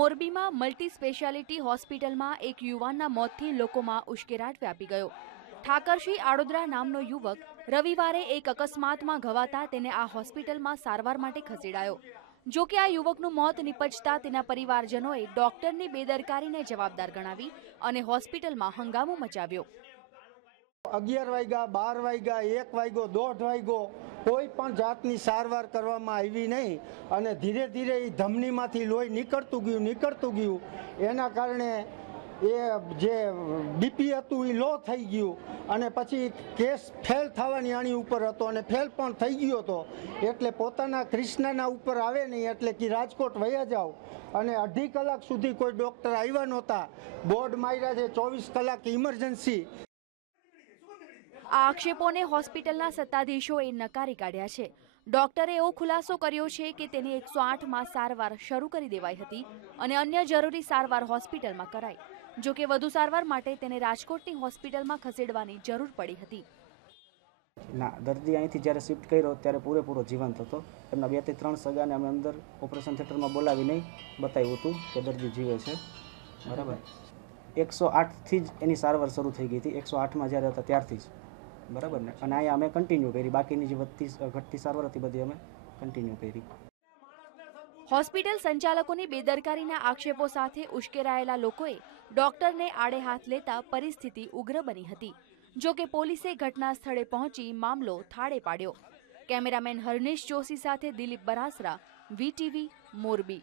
મોરબીમાં multi speciality હોસ્પિટલમાં એક યુવાનના મોતથી લોકોમાં ઉશ્કેરાટ વ્યાપી ગયો. ઠાકરશી આડોદરા નામનો યુવક રવિવારે એક અકસ્માતમાં ઘવાતા તેને આ હોસ્પિટલમાં સારવાર માટે ખસેડાયો. જો કે આ યુવકનું મોત નિપજતા તેના પરિવારજનોએ ડોક્ટરની બેદરકારીને જવાબદાર ગણાવી અને હોસ્પિટલમાં હંગામો મચાવ્યો. અગિયાર વાગ્યા, બાર વાગ્યા, એક વાગ્યો, દોઢ વાગ્યો. કોઈ પણ જાતની સારવાર કરવામાં આવી નહીં અને ધીરે ધીરે એ ધમનીમાંથી લોહી નીકળતું ગયું નીકળતું ગયું. એના કારણે એ જે બીપી હતું એ લો થઈ ગયું અને પછી કેસ ફેલ થવાની આની ઉપર હતો અને ફેલ પણ થઈ ગયો હતો. એટલે પોતાના કૃષ્ણના ઉપર આવે નહીં એટલે કે રાજકોટ વયા જાઓ અને અઢી કલાક સુધી કોઈ ડૉક્ટર આવ્યા નહોતા. બોર્ડ માર્યા છે ચોવીસ કલાક ઇમરજન્સી આ આક્ષેપોને હોસ્પિટલના સત્તાધીશોએ નકારી કાઢ્યા છે. ડોક્ટરે એવો ખુલાસો કર્યો છે કે તેની એકસો આઠમાં સારવાર શરૂ કરી દેવાઈ હતી અને અન્ય જરૂરી સારવાર હોસ્પિટલમાં કરાઈ. જો કે વધુ સારવાર માટે તેને રાજકોટની હોસ્પિટલમાં ખસેડવાની જરૂર પડી હતી. ના, દર્દી અહીંથી જ્યારે શિફ્ટ કર્યો ત્યારે પૂરેપૂરો જીવંત હતો. એમના બેથી ત્રણ સગાને અમે અંદર ઓપરેશન થિયેટરમાં બોલાવી નહીં બતાવ્યું હતું કે દર્દી જીવે છે. બરાબર? એકસો આઠથી જ એની સારવાર શરૂ થઈ ગઈ હતી. એકસો આઠમાં જ્યારે હતા ત્યારથી જ. બરાબર ને? અને અહીંયા અમે કન્ટિન્યુ કરી. બાકીની જે વધતી ઘટતી સારવાર હતી બધી અમે કન્ટિન્યુ કરી. હોસ્પિટલ સંચાલકોની બેદરકારીના આક્ષેપો સાથે ઉશ્કેરાયેલા લોકોએ ડોક્ટરને આડે હાથ લેતા પરિસ્થિતિ ઉગ્ર બની હતી. જો કે પોલીસે ઘટના સ્થળે પહોંચી મામલો થાળે પાડ્યો. કેમેરામેન હરનેશ જોશી સાથે દિલીપ બરાસરા, વીટીવી, મોરબી.